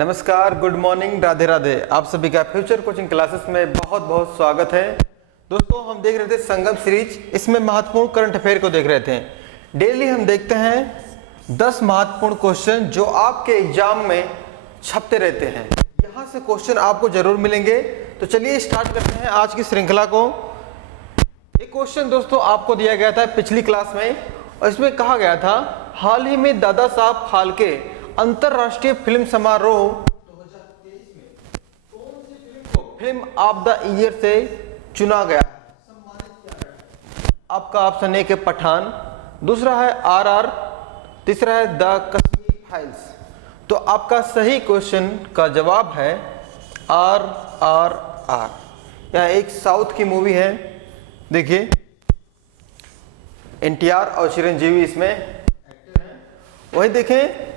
नमस्कार, good morning, Radhe Radhe. आप सभी का फ्यूचर कोचिंग क्लासेस में बहुत बहुत स्वागत है। दोस्तों, हम देख रहे थे संगम सीरीज, इसमें महत्वपूर्ण करंट अफेयर को देख रहे थे। डेली हम देखते हैं 10 महत्वपूर्ण क्वेश्चन जो आपके एग्जाम में छपते रहते हैं। यहाँ से क्वेश्चन आपको जरूर मिलेंगे। तो चलिए स्टार्ट करते हैं आज की श्रृंखला को। एक क्वेश्चन दोस्तों आपको दिया गया था पिछली क्लास में, और इसमें कहा गया था हाल ही में दादा साहब फाल्के अंतरराष्ट्रीय फिल्म समारोह 2023 में कौन सी फिल्म को फिल्म ऑफ द ईयर से चुना गया, सम्मानित किया गया। आपका ऑप्शन एक है पठान, दूसरा है आरआर, तीसरा है द कश्मीर फाइल्स। तो आपका सही क्वेश्चन का जवाब है RRR। यह एक साउथ की मूवी है। देखिए NTR और चिरंजीवी इसमें एक्टर हैं। वही देखें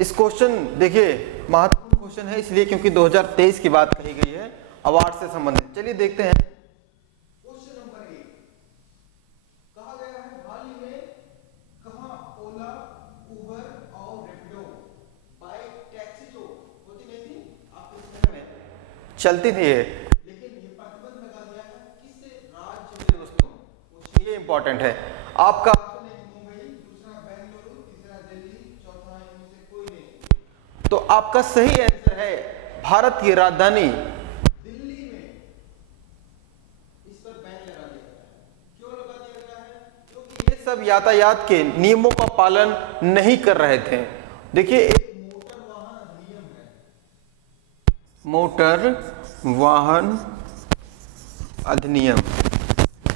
इस क्वेश्चन, देखिए महत्वपूर्ण क्वेश्चन है इसलिए क्योंकि 2023 की बात कही गई है अवार्ड से संबंधित। चलिए देखते हैं क्वेश्चन नंबर 1। कहा गया है हाल ही में कहां ओला, उबर और रैपिडो बाइक टैक्सी जो होती नहीं थी आपके शहर में चलती थी, लेकिन ये प्रतिबंध लगा दिया है किस राज्य में दोस्तों। ये इंपॉर्टेंट है। आपका तो आपका सही आंसर है भारत की राजधानी दिल्ली में इस पर बैन लगा दिया गया है। क्यों लगा दिया गया है? क्योंकि ये सब यातायात के नियमों का पालन नहीं कर रहे थे। देखिए एक मोटर वाहन अधिनियम है, मोटर वाहन अधिनियम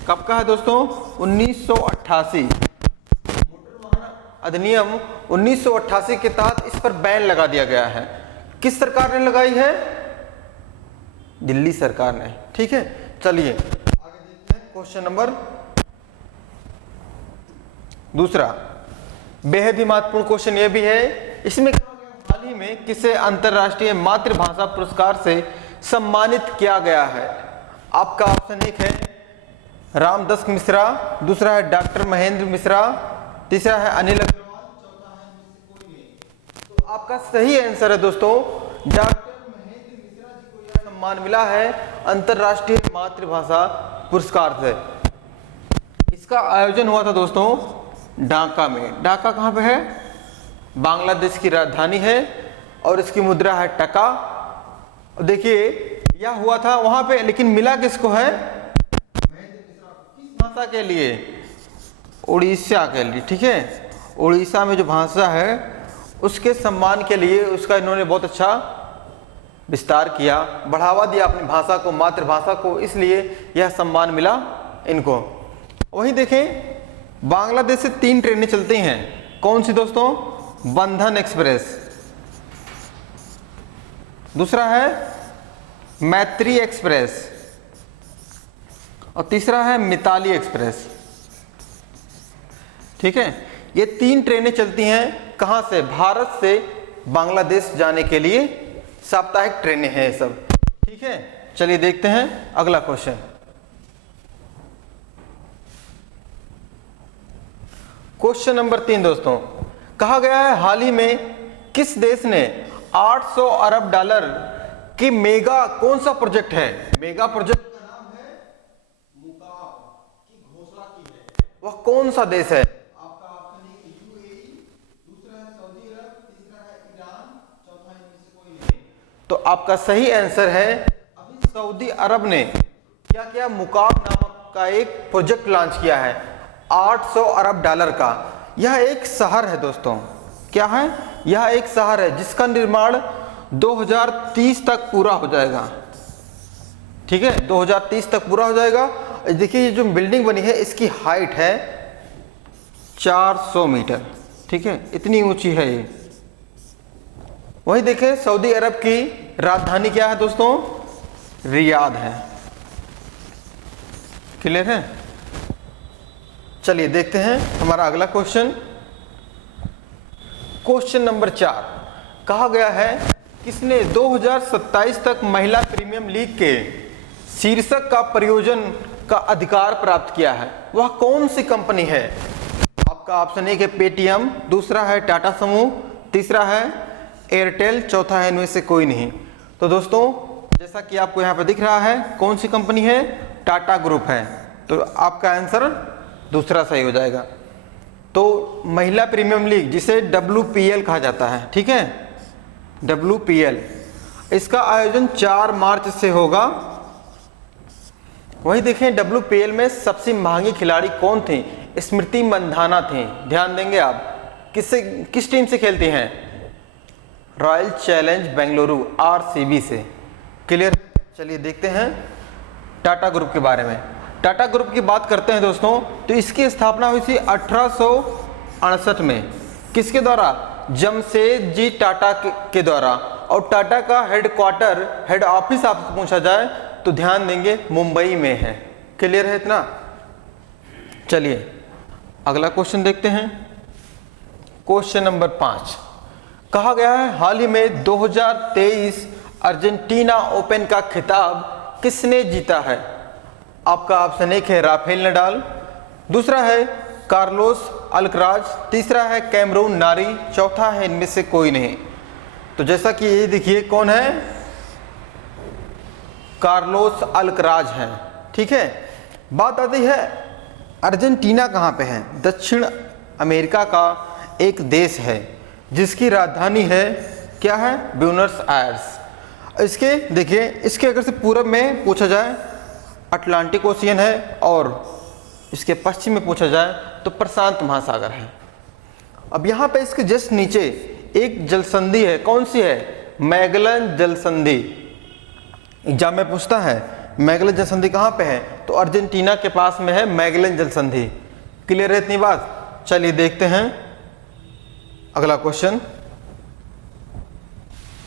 कब का है दोस्तों? 1988। अधिनियम 1988 के तहत इस पर बैन लगा दिया गया है। किस सरकार ने लगाई है? दिल्ली सरकार ने। ठीक है, चलिए आगे देखते हैं क्वेश्चन नंबर दूसरा। बेहद ही महत्वपूर्ण क्वेश्चन यह भी है। इसमें कहा गया हाल ही में किसे अंतरराष्ट्रीय मातृभाषा पुरस्कार से सम्मानित किया गया है। आपका ऑप्शन एक है रामदस मिश्रा, दूसरा है डॉक्टर महेंद्र मिश्रा, तीसरा है अनिल अग्रवाल, चौथा है इनमें से कोई नहीं। तो आपका सही आंसर है दोस्तों डॉक्टर महेंद्र मिश्रा जी को यह सम्मान मिला है अंतरराष्ट्रीय मातृभाषा पुरस्कार से। इसका आयोजन हुआ था दोस्तों ढाका में। ढाका कहाँ पे है? बांग्लादेश की राजधानी है और इसकी मुद्रा है टका। देखिए यह हुआ था वहां पे, लेकिन मिला किसको है? महेंद्र मिश्रा। किस भाषा के लिए? उड़ीसा के लिए। ठीक है, उड़ीसा में जो भाषा है उसके सम्मान के लिए उसका इन्होंने बहुत अच्छा विस्तार किया, बढ़ावा दिया अपनी भाषा को, मातृभाषा को, इसलिए यह सम्मान मिला इनको। वहीं देखें बांग्लादेश से 3 ट्रेनें चलती हैं। कौन सी दोस्तों? बंधन एक्सप्रेस, दूसरा है मैत्री एक्सप्रेस और तीसरा है मिताली एक्सप्रेस। ठीक है, ये 3 ट्रेनें चलती हैं। कहां से? भारत से बांग्लादेश जाने के लिए साप्ताहिक ट्रेनें हैं ये सब। ठीक है, चलिए देखते हैं अगला क्वेश्चन। क्वेश्चन नंबर 3 दोस्तों। कहा गया है हाल ही में किस देश ने 800 अरब डॉलर की मेगा कौन सा प्रोजेक्ट है? मेगा प्रोजेक्ट का नाम है मुकाब की घोषणा की है। वह कौन सा देश है? तो आपका सही आंसर है अभी सऊदी अरब ने क्या किया? मुकाब नामक का एक प्रोजेक्ट लॉन्च किया है 800 अरब डॉलर का। यह एक शहर है दोस्तों। क्या है? यह एक शहर है जिसका निर्माण 2030 तक पूरा हो जाएगा। ठीक है, 2030 तक पूरा हो जाएगा। देखिए ये जो बिल्डिंग बनी है इसकी हाइट है 400 मीटर। ठीक है, इतनी ऊंची है ये। वही देखें सऊदी अरब की राजधानी क्या है दोस्तों? रियाद है। क्लियर है? चलिए देखते हैं हमारा अगला क्वेश्चन। Question number 4। कहा गया है किसने 2027 तक महिला प्रीमियम लीग के शीर्षक का प्रयोजन का अधिकार प्राप्त किया है? वह कौन सी कंपनी है? आपका ऑप्शन एक है पेटीएम, दूसरा है टाटा समूह, तीसरा है एयरटेल, चौथा है इनमें से कोई नहीं। तो दोस्तों जैसा कि आपको यहाँ पे दिख रहा है, कौन सी कंपनी है? टाटा ग्रुप है। तो आपका आंसर दूसरा सही हो जाएगा। तो महिला प्रीमियम लीग जिसे WPL कहा जाता है, ठीक है, WPL, इसका आयोजन 4 मार्च से होगा। वही देखें WPL में सबसे महंगी खिलाड़ी कौन थी? स्मृति मंधाना थी। ध्यान देंगे आप, किस टीम से खेलती हैं? रॉयल चैलेंज बेंगलुरु, RCB से। क्लियर? चलिए देखते हैं टाटा ग्रुप के बारे में। टाटा ग्रुप की बात करते हैं दोस्तों, तो इसकी स्थापना हुई थी 1868 में। किसके द्वारा? जमशेदजी टाटा के द्वारा। और टाटा का हेड ऑफिस आपसे पूछा जाए तो ध्यान देंगे मुंबई में है। क्लियर है इतना? चलिए अगला क्वेश्चन देखते हैं। क्वेश्चन नंबर 5 कहा गया है, हाल ही में 2023 अर्जेंटीना ओपन का खिताब किसने जीता है? आपका ऑप्शन 1 है राफेल नडाल, दूसरा है कार्लोस अल्कराज, तीसरा है कैमरून नारी, चौथा है इनमें से कोई नहीं। तो जैसा कि ये देखिए कौन है? कार्लोस अल्कराज हैं। ठीक है, बात आती है अर्जेंटीना कहाँ पे है? दक्षिण अमेरिका का एक देश है जिसकी राजधानी है, क्या है? Buenos Aires. इसके देखिए, इसके अगर से पूरब में पूछा जाए अटलांटिक ओशियन है, और इसके पश्चिम में पूछा जाए तो प्रशांत महासागर है। अब यहाँ पे इसके जस्ट नीचे एक जलसंधि है, कौन सी है? मैगलन जलसंधि। एग्जाम में पूछता है मैगलन जलसंधि कहाँ पे है, तो अर्जेंटीना के पास में है मैगलन जलसंधि। क्लियर है इतनी बात? चलिए देखते हैं अगला क्वेश्चन।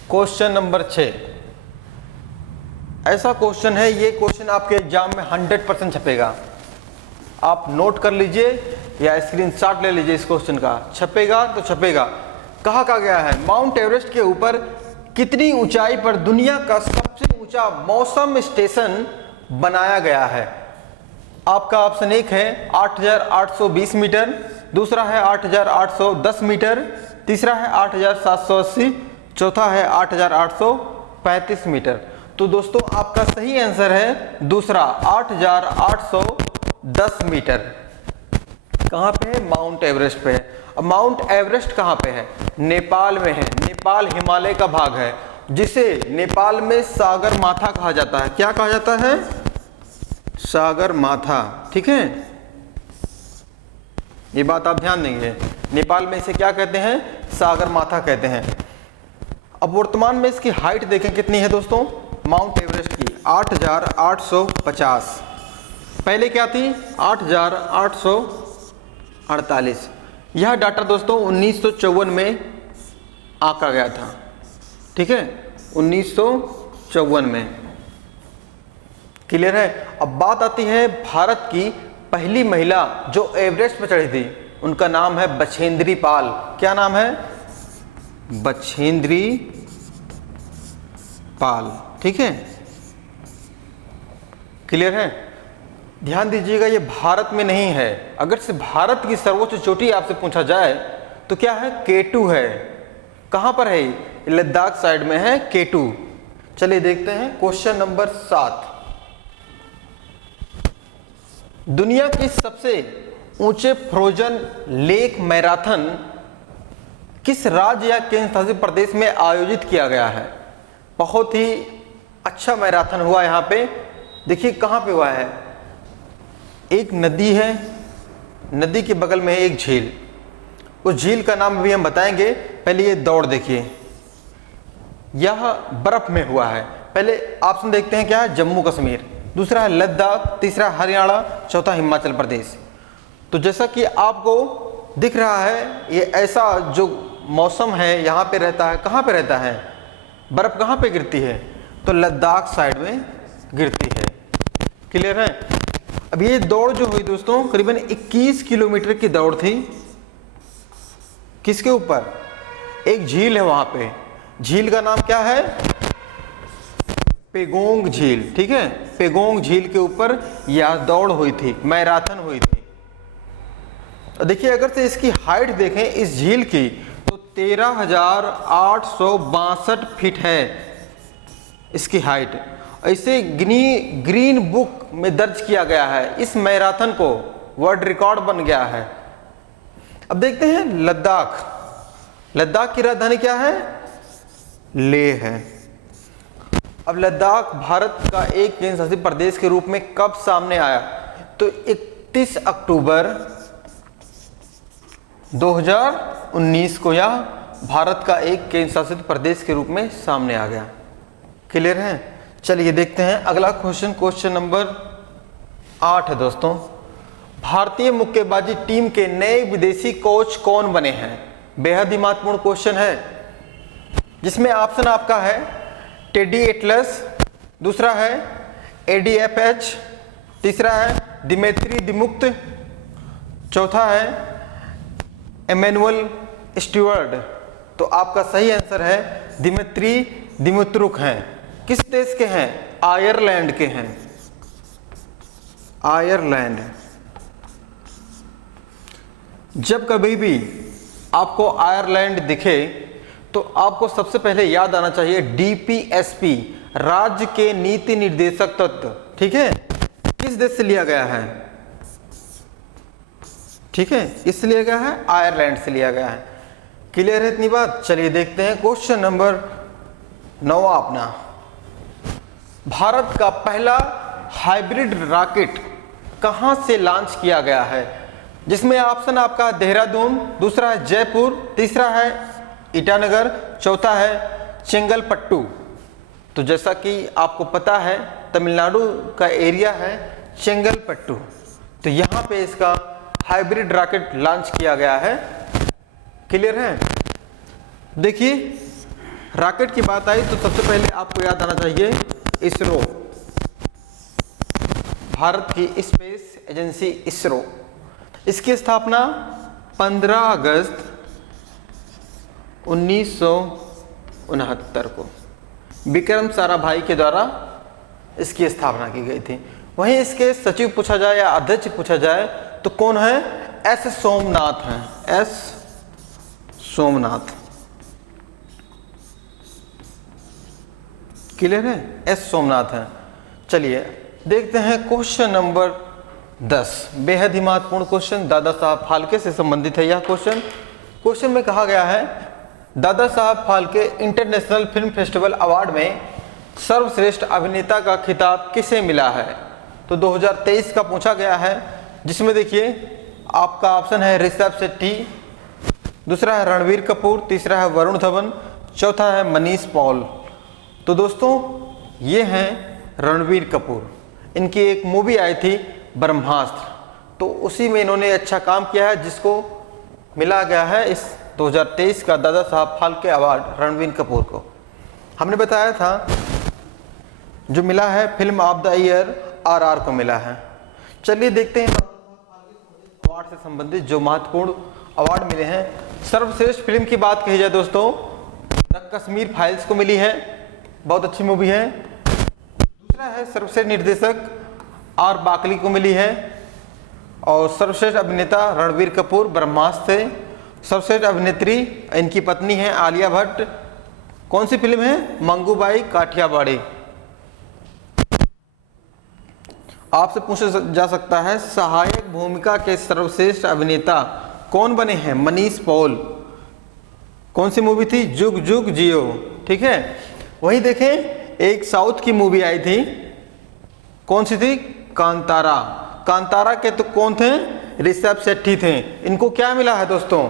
क्वेश्चन नंबर 6 ऐसा क्वेश्चन है, ये क्वेश्चन आपके एग्जाम में 100% छपेगा। आप नोट कर लीजिए या स्क्रीनशॉट ले लीजिए इस क्वेश्चन का, छपेगा तो छपेगा। कहा गया है, माउंट एवरेस्ट के ऊपर कितनी ऊंचाई पर दुनिया का सबसे ऊंचा मौसम स्टेशन बनाया गया है? आपका ऑप्शन 1 है 8,820 मीटर, दूसरा है 8,810 मीटर, तीसरा है 8,780, चौथा है 8,835 मीटर। तो दोस्तों आपका सही आंसर है दूसरा 8,810 मीटर। कहाँ पे है? माउंट एवरेस्ट पे है। अब माउंट एवरेस्ट कहाँ पे है? नेपाल में है। नेपाल हिमालय का भाग है जिसे नेपाल में सागर माथा कहा जाता है। क्या कहा जाता है? सागर माथा। ठीक है, ये बात आप ध्यान देंगे। नेपाल में इसे क्या कहते हैं? सागर माथा कहते हैं। अब वर्तमान में इसकी हाइट देखें कितनी है दोस्तों माउंट एवरेस्ट की? 8,850। पहले क्या थी? 8,848। यह डाटा दोस्तों 1954 में आंका गया था। ठीक है, 1954 में। क्लियर है? अब बात आती है भारत की पहली महिला जो एवरेस्ट पर चढ़ी थी, उनका नाम है बछेंद्री पाल। क्या नाम है? बछेंद्री पाल। ठीक है, क्लियर है? ध्यान दीजिएगा, ये भारत में नहीं है। अगर से भारत की सर्वोच्च चोटी आपसे पूछा जाए तो क्या है? K2 है। कहां पर है? लद्दाख साइड में है K2। चलिए देखते हैं क्वेश्चन नंबर 7। दुनिया की सबसे ऊंचे फ्रोजन लेक मैराथन किस राज्य या केंद्र शासित प्रदेश में आयोजित किया गया है? बहुत ही अच्छा मैराथन हुआ यहाँ पे। देखिए कहाँ पे हुआ है? एक नदी है, नदी के बगल में है एक झील। उस झील का नाम भी हम बताएंगे। पहले ये दौड़ देखिए, यह बर्फ में हुआ है। पहले ऑप्शन देखते हैं, क्या है? जम्मू कश्मीर, दूसरा है लद्दाख, तीसरा हरियाणा, चौथा हिमाचल प्रदेश। तो जैसा कि आपको दिख रहा है, ये ऐसा जो मौसम है यहाँ पे रहता है। कहाँ पे रहता है? बर्फ कहाँ पे गिरती है? तो लद्दाख साइड में गिरती है। क्लियर है? अब ये दौड़ जो हुई दोस्तों करीबन 21 किलोमीटर की दौड़ थी। किसके ऊपर? एक झील है वहां पे। झील का नाम क्या है? पेगोंग झील। ठीक है, पेगोंग झील के ऊपर यह दौड़ हुई थी, मैराथन हुई थी। देखिए अगर से इसकी हाइट देखें इस झील की तो 13,862 फीट है इसकी हाइट। इसे ग्रीन बुक में दर्ज किया गया है। इस मैराथन को वर्ल्ड रिकॉर्ड बन गया है। अब देखते हैं लद्दाख। लद्दाख की राजधानी क्या है? लेह है। अब लद्दाख भारत का एक केंद्र शासित प्रदेश के रूप में कब सामने आया? तो 31 अक्टूबर 2019 को यह भारत का एक केंद्र शासित प्रदेश के रूप में सामने आ गया। क्लियर है? चलिए देखते हैं अगला क्वेश्चन। क्वेश्चन नंबर 8 है दोस्तों। भारतीय मुक्केबाजी टीम के नए विदेशी कोच कौन बने हैं? बेहद ही महत्वपूर्ण क्वेश्चन है, जिसमें ऑप्शन आपका है टेडी एटलस, दूसरा है एडीएफएच, तीसरा है दिमित्री दिमुक्त, चौथा है एमेनुअल स्टुअर्ट। तो आपका सही आंसर है दिमित्री दिमुत्रुक हैं। किस देश के हैं? आयरलैंड के हैं। आयरलैंड। जब कभी भी आपको आयरलैंड दिखे तो आपको सबसे पहले याद आना चाहिए डीपीएसपी, राज्य के नीति निर्देशक तत्व। ठीक है, किस देश से लिया गया है? ठीक है, किससे लिया गया है? आयरलैंड से लिया गया है। क्लियर है इतनी बात? चलिए देखते हैं क्वेश्चन नंबर 9 अपना। भारत का पहला हाइब्रिड रॉकेट कहां से लॉन्च किया गया है? जिसमें ऑप्शन आपका देहरादून, दूसरा है जयपुर, तीसरा है ईटानगर, चौथा है चेंगलपट्टू। तो जैसा कि आपको पता है तमिलनाडु का एरिया है चेंगलपट्टू, तो यहाँ पे इसका हाइब्रिड रॉकेट लॉन्च किया गया है। क्लियर है? देखिए रॉकेट की बात आई तो सबसे पहले आपको याद आना चाहिए इसरो, भारत की स्पेस एजेंसी इसरो। इसकी स्थापना 15 अगस्त 1969 को विक्रम साराभाई के द्वारा इसकी स्थापना की गई थी। वहीं इसके सचिव पूछा जाए या अध्यक्ष पूछा जाए तो कौन है? एस सोमनाथ हैं। एस सोमनाथ। क्लियर है? एस सोमनाथ हैं। चलिए देखते हैं क्वेश्चन नंबर 10। बेहद ही महत्वपूर्ण क्वेश्चन, दादा साहब फाल्के से संबंधित है यह क्वेश्चन। क्वेश्चन में कहा गया है Dada Saheb Phalke international film festival award में सर्वश्रेष्ठ अभिनेता का खिताब किसे मिला है? तो 2023 का पूछा गया है, जिसमें देखिए आपका ऑप्शन है ऋषभ शेट्टी, दूसरा है रणबीर कपूर, तीसरा है वरुण धवन, चौथा है मनीष पॉल। तो दोस्तों ये हैं रणबीर कपूर। इनकी एक मूवी आई थी ब्रह्मास्त्र, तो उसी में इन्होंने अच्छा काम किया है, जिसको मिला गया है इस 2023 का दादा साहब फाल्के अवार्ड रणबीर कपूर को। हमने बताया था जो मिला है film of the year RR को मिला है। चलिए देखते हैं अवार्ड से संबंधित जो महत्वपूर्ण अवार्ड मिले हैं। सर्वश्रेष्ठ फिल्म की बात कही जाए दोस्तों, द कश्मीर फाइल्स को मिली है, बहुत अच्छी मूवी है। दूसरा है सर्वश्रेष्ठ निर्देशक आर बाकली को मिली है, और सर्वश्रेष्ठ अभिनेता रणबीर कपूर ब्रह्मास्त्र से। सर्वश्रेष्ठ अभिनेत्री इनकी पत्नी है आलिया भट्ट। कौन सी फिल्म है? मंगूबाई काठियावाड़ी। आपसे पूछा जा सकता है सहायक भूमिका के सर्वश्रेष्ठ अभिनेता कौन बने हैं? मनीष पॉल। कौन सी मूवी थी? जुग जुग जियो। ठीक है, वहीं देखें एक साउथ की मूवी आई थी, कौन सी थी? कांतारा। कांतारा के तो कौन थे? ऋषभ शेट्टी थे। इनको क्या मिला है दोस्तों?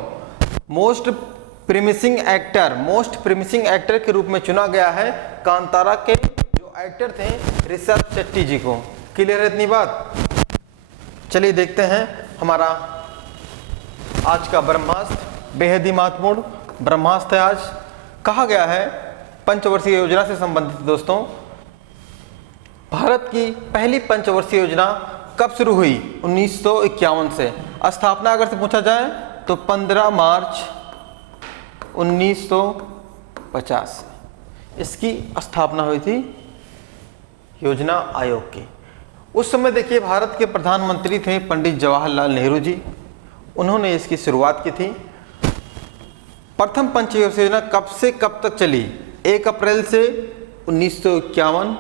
मोस्ट प्रीमिसिंग एक्टर के रूप में चुना गया है कांतारा के जो एक्टर थे ऋषभ शेट्टी जी को। क्लियर है इतनी बात? चलिए देखते हैं हमारा आज का ब्रह्मास्त्र, बेहद ही महत्वपूर्ण ब्रह्मास्त्र है। आज कहा गया है पंचवर्षीय योजना से संबंधित दोस्तों। भारत की पहली पंचवर्षीय योजना कब शुरू हुई? 1951 से। स्थापना अगर से पूछा जाए तो 15 मार्च 1950 इसकी स्थापना हुई थी योजना आयोग की। उस समय देखिए भारत के प्रधानमंत्री थे पंडित जवाहरलाल नेहरू जी, उन्होंने इसकी शुरुआत की थी। प्रथम पंचवर्षीय योजना कब से कब तक चली? 1 अप्रैल से 1951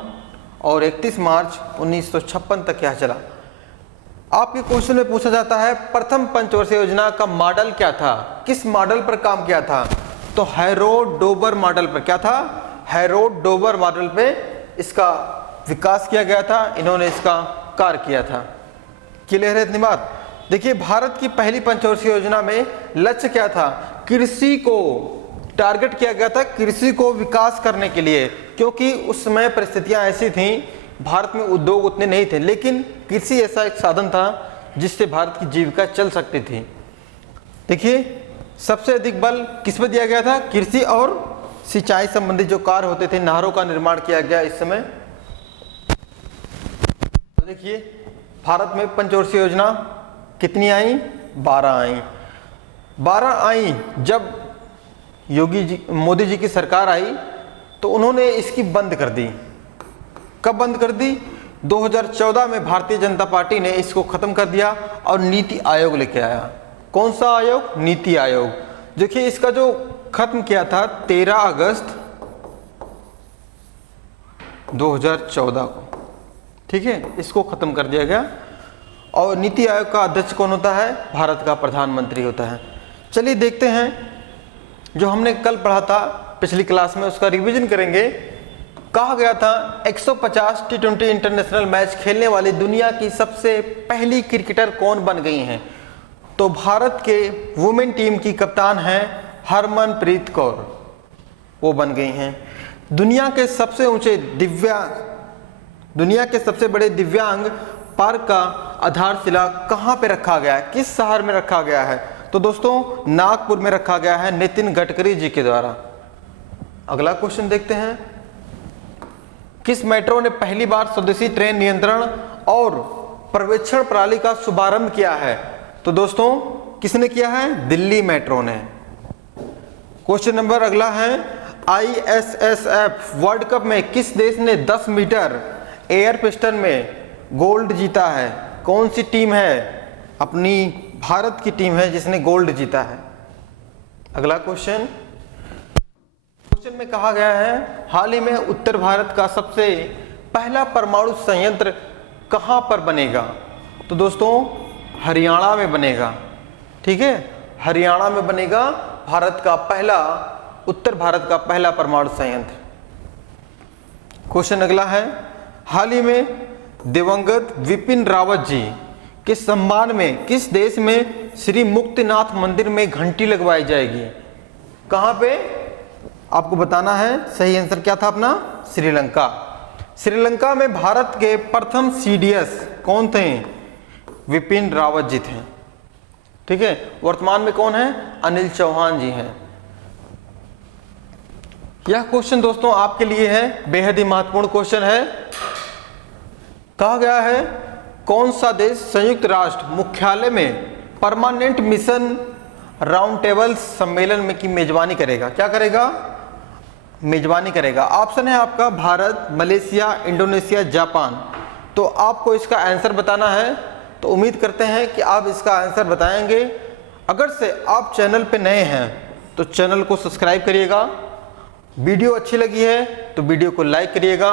और 31 मार्च 1956 तक यह चला। आपके क्वेश्चन में पूछा जाता है प्रथम पंचवर्षीय योजना का मॉडल क्या था, किस मॉडल पर काम किया था? तो हैरोड-डोबर मॉडल पर। क्या था? हैरोड-डोबर मॉडल पे इसका विकास किया गया था, इन्होंने इसका कार्य किया था। क्लियर है इतनी बात? देखिए, भारत की पहली पंचवर्षीय योजना में लक्ष्य क्या था? कृषि को टारगेट किया गया था, कृषि को विकास करने के लिए, क्योंकि उस समय परिस्थितियां ऐसी थीं, भारत में उद्योग उतने नहीं थे, लेकिन कृषि ऐसा एक साधन था जिससे भारत की जीविका चल सकती थी। देखिए, सबसे अधिक बल किस पर दिया गया था? कृषि और सिंचाई संबंधी जो कार्य होते थे, नहरों का निर्माण किया गया इस समय। देखिए, भारत में पंचवर्षीय योजना कितनी आई? 12 आई। 12 आई। जब मोदी जी की सरकार आई तो उन्होंने इसकी बंद कर दी। कब बंद कर दी? 2014 में भारतीय जनता पार्टी ने इसको खत्म कर दिया और नीति आयोग लेके आया। कौन सा आयोग? नीति आयोग। देखिए, इसका जो खत्म किया था 13 अगस्त 2014 को, ठीक है, इसको खत्म कर दिया गया। और नीति आयोग का अध्यक्ष कौन होता है? भारत का प्रधानमंत्री होता है। चलिए देखते हैं, जो हमने कल पढ़ा था पिछली क्लास में उसका रिवीजन करेंगे। कहा गया था 150 T20 इंटरनेशनल मैच खेलने वाली दुनिया की सबसे पहली क्रिकेटर कौन बन गई हैं? तो भारत के वुमेन टीम की कप्तान हैं हरमनप्रीत कौर, वो बन गई हैं। दुनिया के सबसे बड़े दिव्यांग पार्क का आधारशिला कहाँ पे रखा गया है? किस शहर में रखा गया है? तो दोस्तों, नागपुर में रखा गया है, नितिन गडकरी जी के द्वारा। अगला क्वेश्चन देखते हैं, किस मेट्रो ने पहली बार स्वदेशी ट्रेन नियंत्रण और पर्यवेक्षण प्रणाली का शुभारंभ किया है? तो दोस्तों, किसने किया है? दिल्ली मेट्रो ने। क्वेश्चन नंबर अगला है, ISSF वर्ल्ड कप में किस देश ने 10 मीटर एयर पिस्टल में गोल्ड जीता है? कौन सी टीम है? अपनी भारत की टीम है जिसने गोल्ड जीता है। अगला क्वेश्चन में कहा गया है, हाल ही में उत्तर भारत का सबसे पहला परमाणु संयंत्र कहां पर बनेगा? तो दोस्तों, हरियाणा में बनेगा। ठीक है, हरियाणा में बनेगा उत्तर भारत का पहला परमाणु संयंत्र। क्वेश्चन अगला है, हाल ही में दिवंगत विपिन रावत जी के सम्मान में किस देश में श्री मुक्तिनाथ मंदिर में घंटी लगवाई जाएगी? कहां पे? आपको बताना है। सही आंसर क्या था अपना? श्रीलंका। श्रीलंका में भारत के प्रथम CDS कौन थे? विपिन रावत जी थे। ठीक है, वर्तमान में कौन है? अनिल चौहान जी हैं। यह क्वेश्चन दोस्तों आपके लिए है, बेहद ही महत्वपूर्ण क्वेश्चन है। कहा गया है, कौन सा देश संयुक्त राष्ट्र मुख्यालय में परमानेंट मिशन राउंड टेबल सम्मेलन में की मेजबानी करेगा? क्या करेगा? मेजबानी करेगा। ऑप्शन है आपका भारत, मलेशिया, इंडोनेशिया, जापान। तो आपको इसका आंसर बताना है। तो उम्मीद करते हैं कि आप इसका आंसर बताएंगे। अगर से आप चैनल पे नए हैं तो चैनल को सब्सक्राइब करिएगा। वीडियो अच्छी लगी है तो वीडियो को लाइक करिएगा,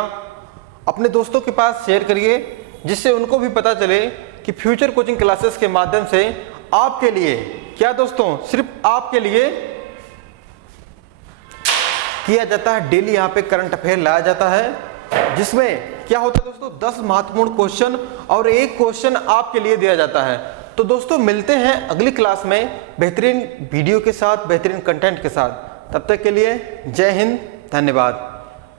अपने दोस्तों के पास शेयर करिए, जिससे उनको भी पता चले कि फ्यूचर कोचिंग क्लासेस के माध्यम से आपके लिए, क्या दोस्तों, सिर्फ आपके लिए किया जाता है। डेली यहाँ पे करंट अफेयर लाया जाता है, जिसमें क्या होता है दोस्तों, 10 महत्वपूर्ण क्वेश्चन और एक क्वेश्चन आपके लिए दिया जाता है। तो दोस्तों, मिलते हैं अगली क्लास में बेहतरीन वीडियो के साथ, बेहतरीन कंटेंट के साथ। तब तक के लिए जय हिंद, धन्यवाद।